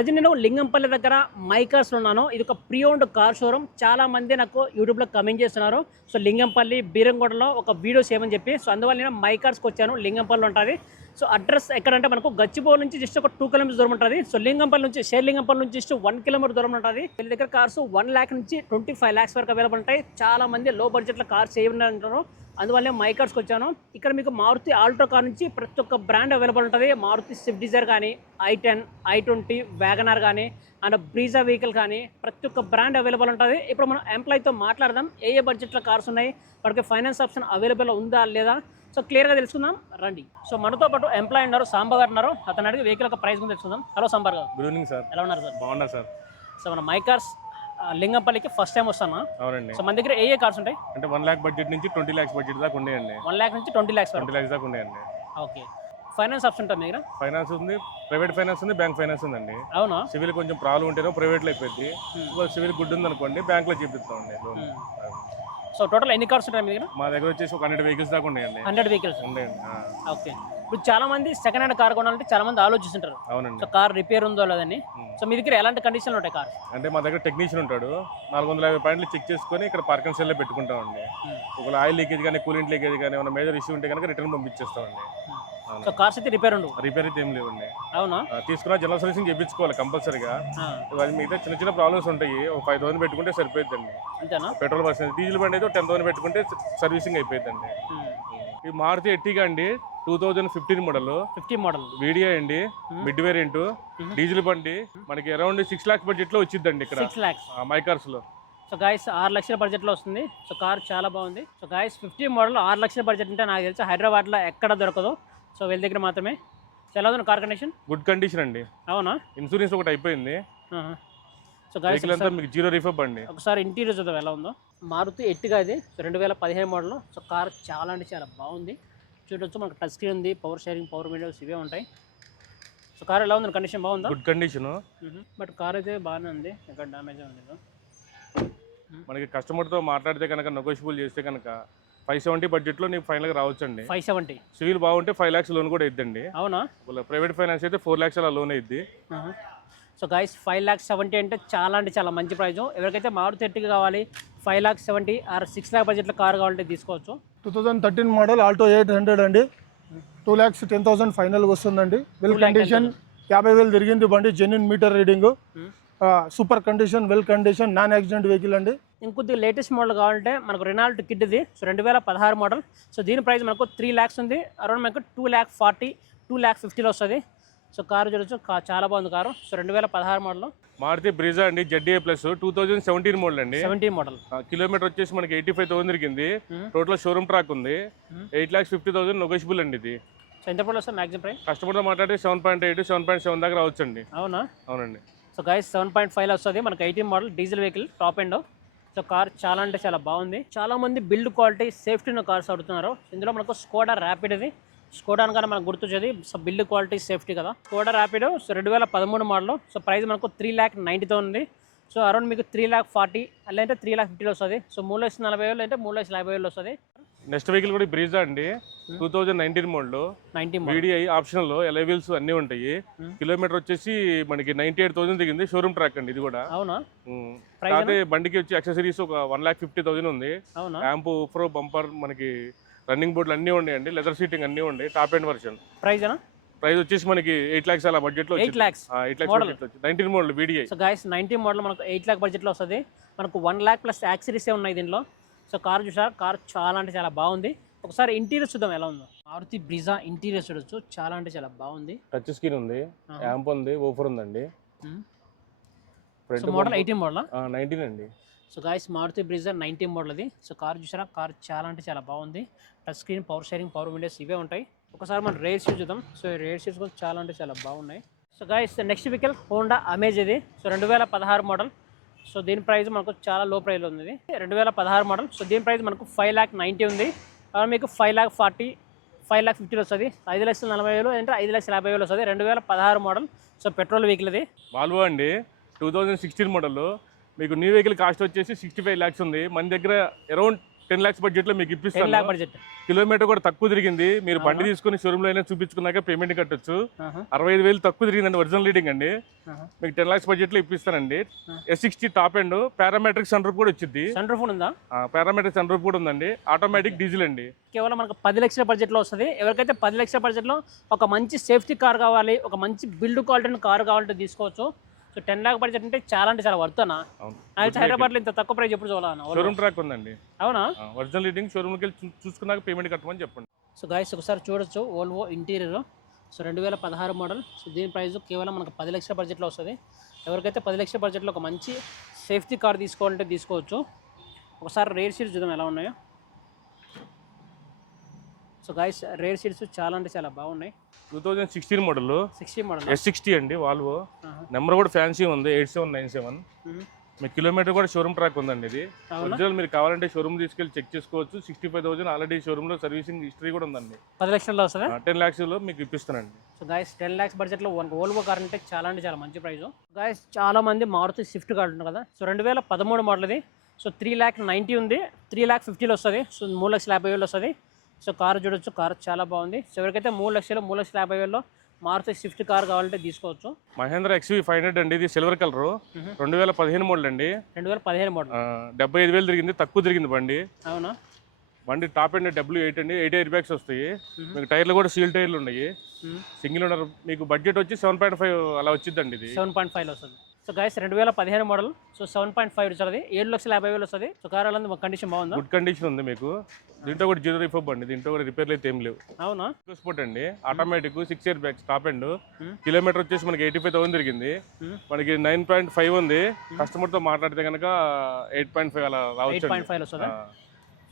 Present నేను లింగంపల్లి దగ్గర మైకర్స్లో ఉన్నాను. ఇది ఒక ప్రీ ఓన్డ్ కార్ షోరూమ్ చాలా మంది నాకు యూట్యూబ్లో కమెంట్ చేస్తున్నారు. సో లింగంపల్లి బీరంగూడలో ఒక వీడియో చేయమని చెప్పి. సో అందువల్ల నేను మైకర్స్కి వచ్చాను. లింగంపల్లి ఉంటుంది. సో అడ్రస్ ఎక్కడంటే మనకు గచ్చిబౌలి నుంచి జస్ట్ ఒక టూ కిలోమీటర్స్ దూరం ఉంటుంది. సో లింగంపల్లి నుంచి షేర్లింగంపల్లి నుంచి జస్ట్ వన్ కిలోమీటర్ దూరం ఉంటుంది. వీళ్ళ దగ్గర కార్స్ వన్ ల్యాక్ నుంచి ట్వంటీ ఫైవ్ ల్యాక్స్ వరకు అవైలబుల్ ఉంటాయి. చాలా మంది లో బడ్జెట్లో కార్స్ చేయాలంటారు అందువల్లే మై కార్స్కి వచ్చాను. ఇక్కడ మీకు మారుతి ఆల్టో కార్ నుంచి ప్రతి ఒక్క బ్రాండ్ అవైలబుల్ ఉంటుంది. మారుతి స్విఫ్ట్ డిజైర్ కానీ I ten I twenty Wagon R కానీ అండ్ బ్రీజా వెహికల్ కానీ ప్రతి ఒక్క బ్రాండ్ అవైలబుల్ ఉంటుంది. ఇప్పుడు మనం ఎంప్లాయీతో మాట్లాడదాం. ఏ ఏ బడ్జెట్లో కార్స్ ఉన్నాయి? వాడికి ఫైనాన్స్ ఆప్షన్ అవైలబుల్ ఉందా? లేదా? సో క్లియర్గా తెలుసుకుందాం. రండి. సో మనతో పాటు ఎంప్లాయీ ఉన్నారు సాంబార్ గారు ఉన్నారు. అతను అడిగి వెహికల్ యొక్క ప్రైస్ గురించి తెలుసుకుందాం. హలో సాంబార్ గారు. గుడ్ ఈవినింగ్ సార్ ఎలా ఉన్నారు సార్ బాగున్నా సార్ సో మన మై కార్స్ లింగంపల్లికి ఫస్ట్ టైం వస్తాను అవునండి. సో మన దగ్గర ఏ ఏ కార్స్ ఉంటాయి? అంటే వన్ ల్యాక్ బడ్జెట్ నుంచి ట్వంటీ ల్యాక్స్ బడ్జెట్ దాకా ఉండేయండి. వన్ ల్యాక్ నుంచి ట్వంటీ ల్యాక్స్ ట్వంటీ ల్యాక్స్ దాకా ఉండేయండి. ఓకే. ఫైనాన్స్ ఆప్షన్ ఉంటుంది దగ్గర? ఫైనాన్స్ ఉంది ప్రైవేట్ ఫైనాన్స్ ఉంది బ్యాంక్ ఫైనాన్స్ ఉందండి. అవునా? సివిల్ కొంచెం ప్రాబ్లం ఉంటేనో ప్రైవేట్లో అయిపోయింది. సివిల్ గుడ్ ఉంది అనుకోండి బ్యాంక్లో చేపిస్తామండి లోన్. సో టోటల్ ఎన్ని కార్స్ ఉంటాయి మీ దగ్గర? మా దగ్గర వచ్చేసి ఒక హండ్రెడ్ వెహికల్స్ దాకా ఉండేయండి. Hundred vehicles? ఓకే. ఇప్పుడు చాలా మంది సెకండ్ హ్యాండ్ కార్ కొనాలంటే చాలా మంది ఆలోచిస్తుంటారు. అవునండి. సో కార్ రిపేర్ ఉందో లేదని. సో మీ దగ్గర ఎలాంటి కండిషన్లు ఉంటాయి కార్ అంటే మా దగ్గర టెక్నీషియన్ ఉంటాడు. నాలుగు వందల యాభై పాయింట్లు చెక్ చేసుకొని ఇక్కడ పార్కింగ్ సెల్లో పెట్టుకుంటామండి. ఒకవేళ ఆయిల్ లీకేజ్ కానీ కూలింగ్ లీకేజ్ కానీ ఏమైనా మేజర్ ఇష్యూ ఉంటే కనుక రిటర్న్ పంపించేస్తామండి. సో కార్స్ అయితే రిపేర్ ఉండవు. రిపేర్ అయితే ఏం లేవండి. అవునా? తీసుకున్న జనరల్ సర్వీసింగ్ చేయించుకోవాలి కంపల్సరీగా. అది మిగతా చిన్న చిన్న ప్రాబ్లమ్స్ ఉంటాయి. ఒక ఫైవ్ థౌసండ్ పెట్టుకుంటే సరిపోతుందండి అంతేనా? పెట్రోల్ పర్సెంట్ డీజిల్ బండి అయితే టెన్ థౌసండ్ పెట్టుకుంటే సర్వీసింగ్ అయిపోతుందండి Hmm. ఈ మారుతి ఎట్టిగా అండి? Two thousand fifteen model. Fifty model. Video అండి. Mid variant. డీజిల్ బండి. మనకి అరౌండ్ సిక్స్ లాక్స్ బడ్జెట్లో వచ్చిందండి ఇక్కడ. సిక్స్ ల్యాక్స్ మైకార్స్లో సో గాయస్ ఆరు లక్షల బడ్జెట్లో వస్తుంది. సో కార్ చాలా బాగుంది. సో గాయస్ ఫిఫ్టీ మోడల్ ఆరు లక్షల బడ్జెట్ అంటే నాకు తెలిసి హైదరాబాద్లో ఎక్కడ దొరకదు. సో వీళ్ళ దగ్గర మాత్రమే. సో ఎలా ఉంది కార్ కండిషన్ గుడ్ కండిషన్ అండి. అవునా? ఇన్సూరెన్స్ ఒకటి అయిపోయింది. సో గాయస్ వెహికల్ అంతా మీకు జీరో రిఫబ్ అండి. ఒకసారి ఇంటీరియర్ చూద్దాం ఎలా ఉందో. మారుతి ఎట్టిగా ఇది? సో రెండు వేల పదిహేను మోడల్ సో కార్ చాలా అంటే చాలా బాగుంది. చూడొచ్చు మనకు టచ్ స్క్రీన్ ఉంది. పవర్ షేరింగ్ పవర్ విండోస్ ఇవే ఉంటాయి. సో కార్ ఎలా ఉంది? కండిషన్ బాగుందా? గుడ్ కండిషన్ బట్ కార్ అయితే బాగానే ఉంది. ఎక్కడ డ్యామేజ్ ఉంది మనకి కస్టమర్తో మాట్లాడితే కనుక నెగోషియబుల్ చేస్తే కనుక ఫైవ్ సెవెంటీ బడ్జెట్లో నీకు ఫైనల్గా రావచ్చండి. Five seventy. సివిల్ బాగుంటే ఫైవ్ లాక్స్ లోన్ కూడా ఇద్దండి అవునా? ప్రైవేట్ ఫైనాన్స్ అయితే ఫోర్ లాక్స్ అలా loan ఇద్ది so guys five lakhs seventy అంటే చాలా అంటే చాలా మంచి ప్రైస్ ఎవరికైతే మారుతి ఎట్టిగా కావాలి five lakhs seventy or six lakh బడ్జెట్లో కార్ కావాలంటే తీసుకోవచ్చు. Two thousand thirteen model Alto eight hundred అండి. టూ ల్యాక్స్ టెన్ థౌసండ్ ఫైనల్గా వస్తుందండి. వెల్ కండిషన్ యాభై వేలు తిరిగింది బండి genuine meter reading super condition well condition non accident vehicle అండి. ఇంకొద్ది లేటెస్ట్ మోడల్ కావాలంటే మనకు రెనాల్ట్ కిడ్ ఇది. సో రెండు వేల పదహారు మోడల్ సో దీని ప్రైస్ మనకు త్రీ ల్యాక్స్ ఉంది. అరౌండ్ మనకు two lakh forty two lakh ఫిఫ్టీలో వస్తుంది. సో కారు చూడొచ్చు. చాలా బాగుంది కారు సో రెండు వేల పదహారు మోడల్ మారుతి బ్రిజా అండి Z A plus two thousand seventeen model అండి. సెవెంటీ మోడల్ కిలోమీటర్ వచ్చేసి మనకి eighty five thousand Hmm. Total showroom track ఉంది. Eight lakhs fifty thousand negotiable అండి ఇది. సో ఎంత పడలో వస్తుంది మ్యాక్సిమం ప్రైస్ కస్టమర్తో మాట్లాడితే seven point eight seven point seven దాకా రావచ్చండి. అవునా? అవునండి. So guys seven point five వస్తుంది. మనకి eighteen model diesel vehicle top end so car చాలా అంటే చాలా బాగుంది. చాలా మంది బిల్డ్ క్వాలిటీ సేఫ్టీ ఉన్న కార్స్ అడుగుతున్నారు. ఇందులో మనకు స్కోడా ర్యాపిడ్ ఇది. స్కోడా అనగానే మనకు గుర్తొచ్చేది. సో బిల్డ్ క్వాలిటీ సేఫ్టీ కదా. స్కోడా ర్యాపిడ్ సో రెండు వేల పదమూడు మోడల్. సో ప్రైస్ మనకు త్రీ ల్యాక్ నైంటీతో ఉంది. సో అరౌండ్ మీకు త్రీ ల్యాక్ ఫార్టీ అంటే త్రీ ల్యాక్ ఫిఫ్టీలో వస్తుంది. సో మూడు లక్షల నలభై వేలు అంటే మూడు లక్షల యాభై వేలు వస్తుంది. నెక్స్ట్ వెహికల్ కూడా బ్రిజా అండి. Two thousand nineteen model. VDI optional alloy wheels అన్నీ ఉంటాయి. Hmm. కిలోమీటర్ వచ్చేసి మనకి నైన్టీ ఎయిట్ థౌసండ్ దిగింది. షోరూమ్ ట్రాక్ అండి ఇది కూడా. అవునా? కాకపోతే బండికి వచ్చి అక్సెసరీస్ ఒక వన్ ల్యాక్ ఫిఫ్టీ థౌసండ్ ఉంది. అవునా? యాంపు ఫ్రో బంపర్ మనకి రన్నింగ్ బోర్డులు అన్నీ ఉన్నాయండి. లెదర్ సీటింగ్ అన్నీ ఉన్నాయి. టాప్ ఎండ్ వర్షన్ ఏనా? ప్రైస్ వచ్చేసి మనకి ఎయిట్ లాక్స్ అలా బడ్జెట్లో eight lakhs eight. Lakhs nineteen model VDI so guys ninety model మనకు ఎయిట్ ల్యాక్ బడ్జెట్లో వస్తుంది. మనకు వన్ ల్యాక్ ప్లస్ యాక్సరీసే ఉన్నాయి దీనిలో సో కార్ చూసారా కార్ చాలా అంటే చాలా బాగుంది. ఒకసారి ఇంటీరియర్ చూద్దాం ఎలా ఉందో. మారుతి బ్రిజా ఇంటీరియర్ చూడొచ్చు. చాలా అంటే చాలా బాగుంది. టచ్ స్క్రీన్ ఉంది. యాంప్ ఉంది. ఓఫర్ ఉందండి. Model eighteen model? నైన్టీన్ అండి. So guys Maruti Brezza ninety model అది సో కార్ చూసారా? కార్ చాలా అంటే చాలా బాగుంది. Touch screen power steering power windows ఇవే ఉంటాయి. ఒకసారి మనం రేర్ సీట్ చూద్దాం. సో రేర్ సీట్స్ కూడా చాలా అంటే చాలా బాగున్నాయి. So guys next vehicle Honda Amaze ఇది. సో రెండు వేల పదహారు మోడల్. సో దీని ప్రైస్ మనకు చాలా లో ప్రైస్లో ఉంది రెండు వేల పదహారు మోడల్ సో దీని ప్రైస్ మనకు ఫైవ్ ల్యాక్ నైంటీ ఉంది. మీకు five lakh forty five lakh ఫిఫ్టీలో వస్తుంది. ఐదు లక్షల నలభై వేలు అంటే ఐదు లక్షల యాభై వేలు వస్తుంది. రెండు వేల పదహారు మోడల్ సో పెట్రోల్ వెహికల్ ఇది. వాల్వో అండి టూ థౌజండ్ సిక్స్టీన్ మోడల్ మీకు న్యూ వెహికల్ కాస్ట్ వచ్చేసి సిక్స్టీ ఫైవ్ ల్యాక్స్ ఉంది. మన దగ్గర అరౌండ్ టెన్ లాక్స్ బడ్జెట్లో మీకు ఇప్పిస్తాను. బడ్జెట్. కిలోమీటర్ కూడా తక్కువ తిరిగింది. మీరు బండి? తీసుకుని షోరూమ్లో అయినా చూపించుకున్నాక పేమెంట్ కట్టొచ్చు. అరవై ఐదు వేలు తక్కువ తిరిగిందండి ఒరిజినల్ రీడింగ్ అండి. మీకు టెన్ లాక్స్ బడ్జెట్లో ఇప్పిస్తానండి. S sixty top and parametric sun roof కూడా వచ్చింది సన్ రూఫ్ ఉందా పారామెట్రిక్ సన్ రూప్ కూడా ఉందండి. ఆటోమేటిక్ డీజిల్ అండి. కేవలం మనకు పది లక్షల బడ్జెట్లో వస్తుంది. ఎవరికైతే పది లక్షల బడ్జెట్లో ఒక మంచి సేఫ్టీ కార్ కావాలి ఒక మంచి బిల్డ్ క్వాలిటీ కార్ కావాలంటే తీసుకోవచ్చు. సో టెన్ లాక్ బడ్జెట్ అంటే చాలా అంటే చాలా వర్తనా అవును. అయితే హైదరాబాద్లో ఇంత తక్కువ ప్రైస్ ఎప్పుడు చూడాలన్నా? షోరూమ్ ట్రాక్ ఉందండి. అవునా? ఒరిజినల్ రీడింగ్ షోరూమ్కి వెళ్ళి చూసుకున్నాక పేమెంట్ కట్టమని చెప్పండి. సో గాయస్ ఒకసారి చూడొచ్చు. ఓల్వో ఇంటీరియర్ సో రెండు వేల పదహారు మోడల్ సో దీని ప్రైస్ కేవలం మనకు పది లక్షల బడ్జెట్లో వస్తుంది. ఎవరికైతే పది లక్షల బడ్జెట్లో ఒక మంచి సేఫ్టీ కార్ తీసుకోవాలంటే తీసుకోవచ్చు. ఒకసారి రేర్ సీట్స్ చూద్దాం ఎలా ఉన్నాయో. సో గాయస్ రేర్ సీట్స్ చాలా అంటే చాలా బాగున్నాయి. Two thousand sixteen model. Sixty model? S sixty అండి వాల్వో నెంబర్ కూడా ఫ్యాన్సీ ఉంది ఎయిట్ సెవెన్ నైన్ సెవెన్. మీ కిలోమీటర్ కూడా షోరూమ్ ట్రాక్ ఉందండి ఇది. ఒరిజినల్ మీరు కావాలంటే షోరూమ్ తీసుకెళ్ళి చెక్ చేసుకోవచ్చు. సిక్స్టీ ఫైవ్ థౌసండ్ ఆల్రెడీ షోరూమ్లో సర్వీసింగ్ హిస్టరీ కూడా ఉందండి. పది లక్షల్లో వస్తుందా? టెన్ లాక్స్లో మీకు ఇప్పిస్తానండి. సో గాయస్ టెన్ ల్యాక్స్ బడ్జెట్లో వన్ ఓల్వో కార్ అంటే చాలా అంటే చాలా మంచి ప్రైస్ గాయస్ చాలా మంది మారుతి స్విఫ్ట్ కార్ ఉంటుంది కదా. సో రెండు వేల పదమూడు మోడల్ ఇది. సో త్రీ ల్యాక్ నైంటీ ఉంది త్రీ ల్యాక్ ఫిఫ్టీలో వస్తుంది. సో మూడు లక్షల యాభై వేలు వస్తుంది. సో కార్ చూడొచ్చు కార్ చాలా బాగుంది. సో ఎవరికైతే మూడు లక్షలు మూడు లక్షల యాభై వేలలో మారుతి స్విఫ్ట్ కార్ కావాలంటే తీసుకోవచ్చు. మహేంద్ర ఎక్స్వీ ఫైవ్ హండ్రెడ్ అండి ఇది సిల్వర్ కలర్. రెండు వేల పదిహేను మోడల్ అండి. రెండు వేల పదిహేను మోడల్ డెబ్బై ఐదు వేలు తిరిగింది తక్కువ తిరిగింది బండి. అవునా? బండి టాప్ అండ్ డబ్ల్యూ ఎయిట్ అండి ఎయిట్ ఎయిర్ బ్యాగ్స్ వస్తాయి. మీకు టైర్లు కూడా సీల్ టైర్లు ఉన్నాయి. సింగిల్ ఓనర్ మీకు బడ్జెట్ వచ్చి సెవెన్ పాయింట్ ఫైవ్ అలా వచ్చిందండి ఇది. సెవెన్ పాయింట్ ఫైవ్ వస్తుంది. సో గాయస్ రెండు వేల పదిహేను model so seven point five వస్తుంది. ఏడు లక్షల యాభై వేలు వస్తుంది. సో కార్ అలా కండిషన్ బాగుందా? గుడ్ కండిషన్ ఉంది మీకు. దీంట్లో కూడా జీరో రిఫోబ్ అండి. దీంట్లో కూడా రిపేర్లు అయితే ఏం లేవు. అవునా? స్పోర్ట్ అండి. Automatic six air bags top end. Kilometre వచ్చేసి మనకి ఎయిటీ ఫైవ్ థౌసండ్ తిరిగింది. మ్మ్. మనకి నైన్ పాయింట్ ఫైవ్ ఉంది. కస్టమర్తో మాట్లాడితే కనుక ఎయిట్ పాయింట్ ఫైవ్ అలా రావచ్చు పాయింట్ ఫైవ్ వస్తుందా?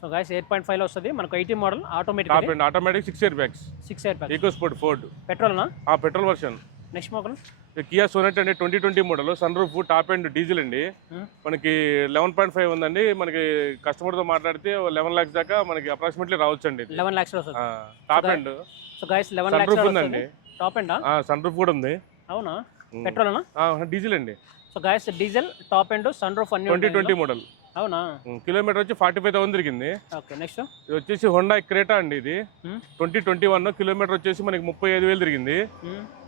సో గాయస్ ఎయిట్ పాయింట్ ఫైవ్లో వస్తుంది. మనకు eighty model automatic automatic six air bags six eight pack EcoSport Ford పెట్రోల్నా ఆ petrol version next model? Kia Sonet అండి twenty twenty model. Sunroof top end diesel అండి. మనకి eleven point five ఉందండి. మనకి కస్టమర్తో మాట్లాడితే లెవెన్ లాక్స్ దాకా మనకి అప్రాక్సిమేట్లీ రావచ్చు అండి లెవెన్ వస్తుంది. Top end. So guys eleven sunroof ఉందండి. టాప్ ఎండా సన్ రూఫ్ కూడా ఉంది. అవునా? ఆ, డీజిల్ అండి. So guys diesel top end sunroof అన్ని ట్వంటీ ట్వంటీ. మోడల్. అవునా? కిలోమీటర్ వచ్చి ఫార్టీ ఫైవ్ థౌసండ్ తిరిగింది. Okay next. ఇది వచ్చేసి హోండా క్రేటా అండి ఇది. ట్వంటీ ట్వంటీ వన్ కిలోమీటర్ వచ్చేసి మనకి ముప్పై ఐదు వేలు తిరిగింది.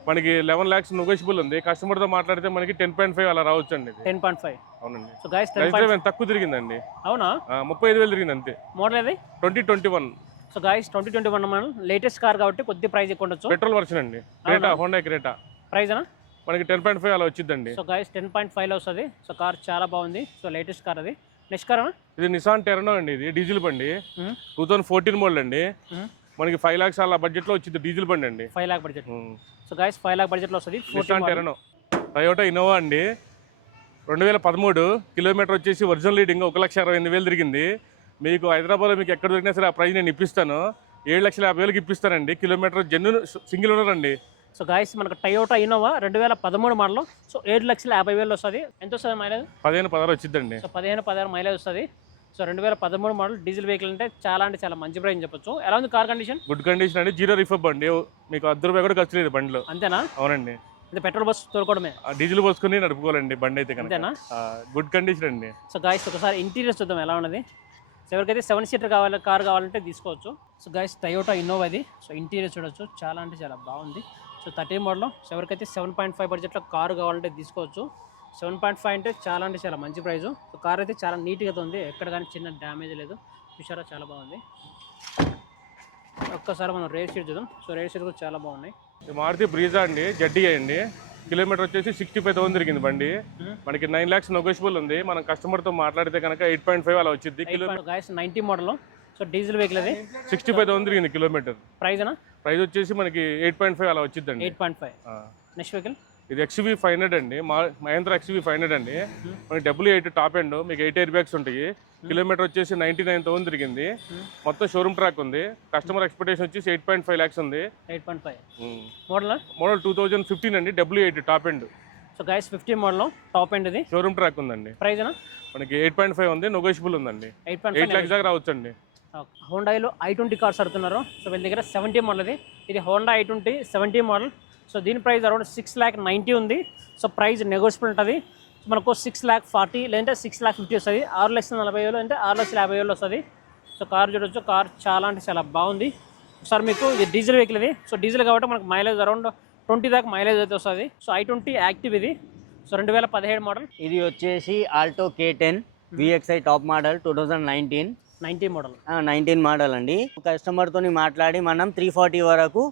మనకి లెవెన్ ల్యాక్స్ నెగోషియబుల్ ఉంది. కస్టమర్తో మాట్లాడితే మనకి టెన్ పాయింట్ ఫైవ్ అలా రావచ్చు అండి టెన్ పాయింట్ ఫైవ్ అవునండి. సో టెన్ ప్రైస్ డ్రైవ్ తక్కువ తిరిగిందండి? అవునా? ముప్పై ఐదు వేలు తిరిగింది అంతే. మోడల్ ఏది? Twenty twenty one so guys twenty twenty one model latest car కాబట్టి కొద్ది ప్రైస్ ఎక్కువ ఉండొచ్చు. పెట్రోల్ వర్షన్ అండి. క్రేటా హోండా క్రేటా ప్రైస్ అనా మనకి టెన్ పాయింట్ ఫైవ్ అలా వచ్చిందండి సో గాయస్ టెన్ పాయింట్ ఫైవ్లో వస్తుంది. సో కార్ చాలా బాగుంది. సో లేటెస్ట్ కార్ అది. నెక్స్ట్ కార్ ఇది నిసాన్ టెరనో అండి ఇది డీజిల్ బండి. టూ థౌసండ్ ఫోర్టీన్ మోడల్ అండి. మ్మ్. మనకి ఫైవ్ లాక్స్ అలా బడ్జెట్లో వచ్చింది డీజిల్ బండి అండి. Five lakh budget so guys five lakh బడ్జెట్లో వస్తుంది నిసాన్ టెరనో టయోటా ఇన్నోవా అండి. రెండు వేల పదమూడు కిలోమీటర్ వచ్చేసి ఒరిజినల్ రీడింగ్ ఒక లక్ష అరవై ఎనిమిది వేలు తిరిగింది. మీకు హైదరాబాద్లో మీకు ఎక్కడ దొరికినా సరే ఆ ప్రైస్ నేను ఇప్పిస్తాను. ఏడు లక్షల యాభై వేలకి ఇప్పిస్తానండి. కిలోమీటర్ జెన్యున్ సింగిల్ ఓనర్ అండి. సో గాయస్ మనకు టయోటా ఇన్నోవా రెండు వేల పదమూడు మోడల్ సో ఏడు లక్షల యాభై వేలు వస్తుంది. ఎంత వస్తుంది మైలేజ్? పదిహేను పదహారు వచ్చిందండి సో పదిహేను పదహారు మైలేజ్ వస్తుంది. సో రెండు వేల పదమూడు మోడల్ డీజిల్ వెహికల్ అంటే చాలా అంటే చాలా మంచి ప్రైస్ చెప్పొచ్చు. ఎలా ఉంది కార్ కండిషన్ గుడ్ కండిషన్ అండి. జీరో రిఫర్ బండి మీకు అర్ధ రూపాయి కూడా ఖర్చు లేదు బండిలో. అంతేనా? అవునండి. ఇది పెట్రోల్ బస్ తోలుకోవడమే? ఆ డీజిల్ పోసుకొని నడుపుకోవాలండి బండి అయితే కనుక. అంతేనా? గుడ్ కండిషన్ అండి. సో గాయస్ ఒకసారి ఇంటీరియర్ చూద్దాం ఎలా ఉన్నది. సో ఎవరికైతే సెవెన్ సీటర్ కావాలి కార్ కావాలంటే తీసుకోవచ్చు. సో గాయస్ టయోటా ఇన్నోవా ఇది. సో ఇంటీరియర్ చూడొచ్చు. చాలా అంటే చాలా బాగుంది. సో థర్టీ మోడల్ సో ఎవరికైతే సెవెన్ పాయింట్ ఫైవ్ బడ్జెట్లో కార్ కావాలంటే తీసుకోవచ్చు. సెవెన్ పాయింట్ ఫైవ్ అంటే చాలా అంటే చాలా మంచి ప్రైస్ సో కార్ అయితే చాలా నీట్గా ఉంది. ఎక్కడ కానీ చిన్న డ్యామేజ్ లేదు. చూసారా చాలా బాగుంది. ఒక్కసారి మనం రేర్ షీట్ చూద్దాం. సో రేర్ షీట్ కూడా చాలా బాగున్నాయి. మారుతి బ్రీజా అండి జడ్డీ అండి. కిలోమీటర్ వచ్చేసి సిక్స్టీ ఫైవ్ థౌసండ్ తిరిగింది బండి. మనకి నైన్ ల్యాక్స్ నెగోషియబుల్ ఉంది. మనం కస్టమర్తో మాట్లాడితే కనుక ఎయిట్ పాయింట్ ఫైవ్ అలా వచ్చింది kilo guys ninety model so diesel vehicle అది. సిక్స్టీ ఫైవ్ థౌసండ్ తిరిగింది కిలోమీటర్. ప్రైస్ అనా ప్రైస్ వచ్చేసి మనకి ఎయిట్ పాయింట్ ఫైవ్ అలా వచ్చిందండి eight point five next vehicle ఇది ఎక్స్వీ ఫైవ్ హండ్రెడ్ అండి. మా మహేంద్ర ఎక్స్వీ ఫైవ్ హండ్రెడ్ అండి. మనకి డబ్ల్యూ ఎయిట్ టాప్ ఎండ్ మీకు ఎయిట్ ఎయిర్ బ్యాగ్స్ ఉంటాయి. కిలోమీటర్ వచ్చేసి నైంటీ నైన్ థౌసండ్ తిరిగింది. మొత్తం షోరూమ్ ట్రాక్ ఉంది. కస్టమర్ ఎక్స్పెక్టేషన్ వచ్చేసి ఎయిట్ పాయింట్ ఫైవ్ ల్యాక్స్ ఉంది. Eight point five model model two thousand fifteen అండి W eight top end so guys fifty model top end ఇది. Showroom track ఉందండి. Price మనకి eight point five ఉంది negotiable ఉందండి. Eight point eight lakhs దాకా రావచ్చండి. హోండాలో ఐ ట్వంటీ కార్స్ అడుతున్నారు సో వీళ్ళ దగ్గర సెవెంటీ మోడల్ ఇది. ఇది Honda I twenty seventy model so దీని price around six lakh ninety ఉంది. సో ప్రైస్ నెగోషియబుల్ ఉంటుంది. మనకు సిక్స్ ల్యాక్ ఫార్టీ లేదంటే సిక్స్ ల్యాక్ ఫిఫ్టీ వస్తుంది. ఆరు లక్షల నలభై వేలు అంటే ఆరు లక్షల యాభై వేలు వస్తుంది. సో కార్ చూడొచ్చు. కార్ చాలా అంటే చాలా బాగుంది. ఒకసారి మీకు ఇది డీజిల్ వెహికల్ ఇది. సో డీజిల్ కాబట్టి మనకు మైలేజ్ అరౌండ్ ట్వంటీ దాకా మైలేజ్ అయితే వస్తుంది. సో ఐ ట్వంటీ యాక్టివ్ ఇది. సో రెండు వేల పదిహేడు మోడల్. ఇది వచ్చేసి Alto K ten VXI top model two thousand nineteen ninety model nineteen model అండి. కస్టమర్తో మాట్లాడి మనం త్రీ ఫార్టీ వరకు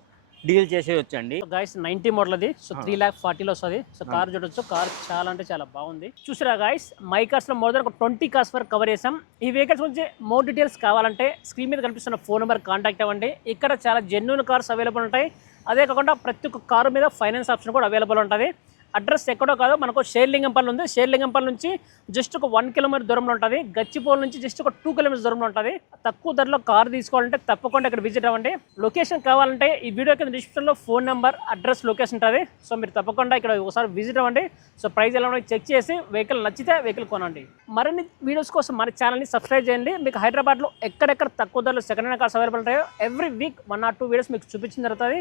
డీల్ చేసేయొచ్చండి. గాయస్ నైన్టీ మోడల్ అది సో త్రీ ల్యాక్ ఫార్టీలో వస్తుంది. సో కార్ చూడొచ్చు. కార్ చాలా అంటే చాలా బాగుంది. చూసారా గాయస్ మై కార్స్లో మోర్ దాన్ ఒక ట్వంటీ కార్స్ వరకు కవర్ చేసాం ఈ వెహికల్స్ గురించి మోర్ డీటెయిల్స్ కావాలంటే స్క్రీన్ మీద కనిపిస్తున్న ఫోన్ నెంబర్ కాంటాక్ట్ అవ్వండి. ఇక్కడ చాలా జెన్యున్ కార్స్ అవైలబుల్ ఉంటాయి. అదే కాకుండా ప్రతి ఒక్క కారు మీద ఫైనాన్స్ ఆప్షన్ కూడా అవైలబుల్ ఉంటుంది. అడ్రస్ ఎక్కడో కాదు మనకు షేర్లింగంపల్లి ఉంది. షేర్లింగంపల్లి నుంచి జస్ట్ ఒక వన్ కిలోమీటర్ దూరంలో ఉంటుంది. గచ్చిపోల్ నుంచి జస్ట్ ఒక టూ కిలోమీటర్ దూరంలో ఉంటుంది. తక్కువ ధరలో కార్ తీసుకోవాలంటే తప్పకుండా ఇక్కడ విజిట్ అవ్వండి. లొకేషన్ కావాలంటే ఈ వీడియో కింద డిస్క్రిప్షన్లో ఫోన్ నెంబర్ అడ్రస్ లొకేషన్ ఉంటుంది. సో మీరు తప్పకుండా ఇక్కడ ఒకసారి విజిట్ అవ్వండి. సో ప్రైస్ ఎలా ఉన్నాయి చెక్ చేసి వెహికల్ నచ్చితే వెహికల్ కొనండి. మరిన్ని వీడియోస్ కోసం మన ఛానల్ని సబ్స్క్రైబ్ చేయండి. మీకు హైదరాబాద్లో ఎక్కడెక్కడ తక్కువ ధరలో సెకండ్ హ్యాండ్ కార్స్ అవైలబుల్ ఉంటాయో every week one or two videos మీకు చూపించిన జరుగుతుంది.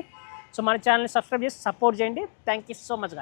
సో మన ఛానల్ని సబ్స్క్రైబ్ చేసి సపోర్ట్ చేయండి. Thank you so much